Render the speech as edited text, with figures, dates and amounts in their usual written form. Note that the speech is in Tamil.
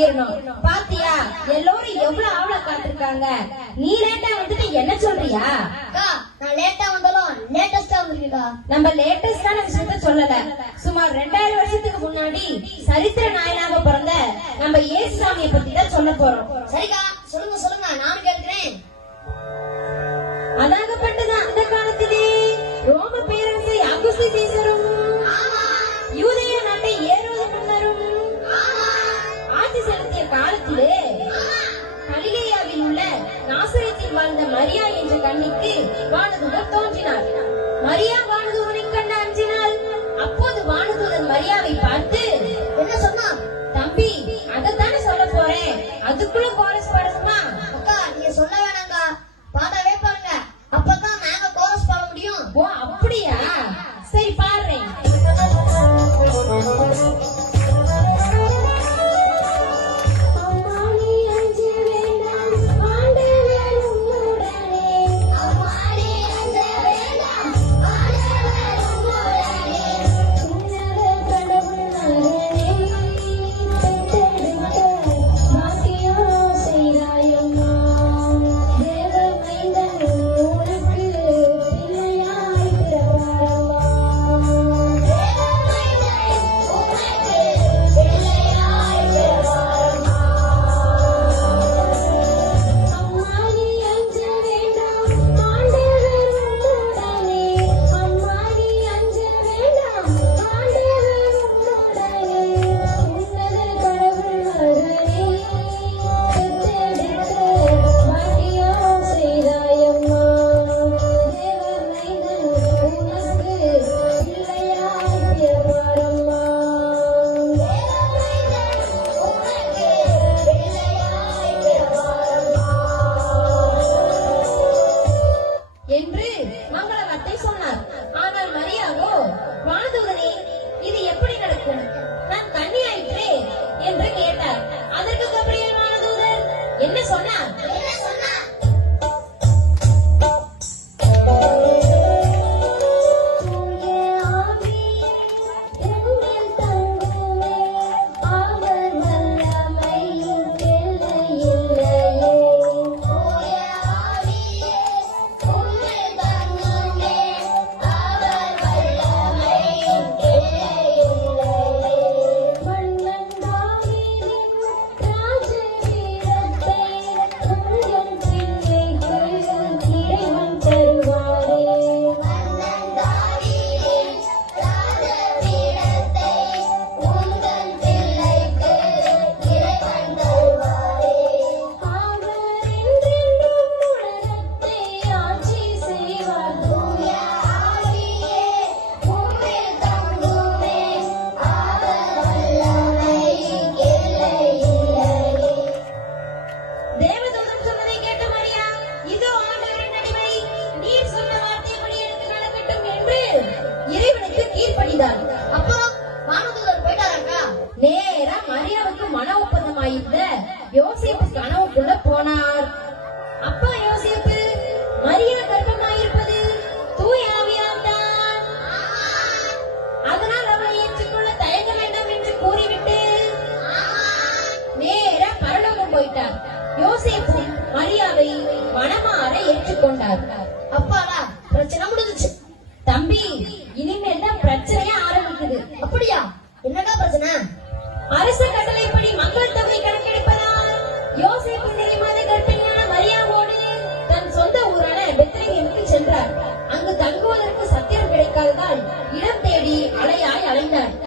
வாங்கிடணும். பாத்தியா எல்லோரும் எவ்வளவு ஆவல காத்திருக்காங்க. நீ லேட்டா வந்துட்டு என்ன சொல்றியா? நான் லேட்டா வந்தாலும் லேட்டஸ்டா வந்திருக்கா. நம்ம லேட்டஸ்டான விஷயத்த சொல்லல. சுமார் 2000 வருஷத்துக்கு முன்னாடி சரித்திர நாயனாக பிறந்த நம்ம இயேசுசாமியை பத்தி தான் சொல்ல போறோம். சரிக்கா, சொல்லுங்க சொல்லுங்க, நானும் கேட்கிறேன். அதாகப்பட்டது அந்த காலத்திலே ரோம பேரரசை அகுஸ்து சீசரும் யூதேய நாட்டை ஏரோது மன்னரும் ஆட்சி செலுத்திய காலத்திலே கலிலேயாவில் உள்ள நாசரேத்தில் வாழ்ந்த மரியா என்ற கன்னிக்கு வானதூதர் தோன்றினார். மரியா வானதூதனை கண்டு அஞ்சினாள். அப்போது வானதூதன் மரியாவை பார்த்து என்ன சொன்னா? தம்பி, அதைத்தானே சொல்ல போறேன், அதுக்குள்ள கோரஸ் பாடணுமா? அக்கா, நீங்க சொல்ல வேணாங்கா, பாடவே பாருங்க, அப்பதான் நாங்க கோரஸ் பாட முடியும். ஓ அப்படியா? சரி பாடுறேன். என்று மங்களவார்த்தை சொன்னார். ஆனால் மரியாவோ, வானதூதனே, இது எப்படி நடக்கும்? நான் கன்னியாயிற்றே என்று கேட்டார். அதற்கு கபிரியேல் வானதூதர் என்ன சொன்னார்? நேரா மரியாவுக்கு மன ஒப்பந்தமாயிருந்த யோசேப்பு கனவுக்குள்ள போனார். அப்பா யோசேப்பு, மரியா கர்ப்பமாயிருப்பது தூய ஆவியால் தான், அதனால் அவளை ஏற்றுக்கொள்ள தயங்க வேண்டாம் என்று கூறிவிட்டு நேரா பரலோகம் போயிட்டார். யோசேப்பும் மரியாவை மனமாற ஏற்றுக்கொண்டார். அப்பா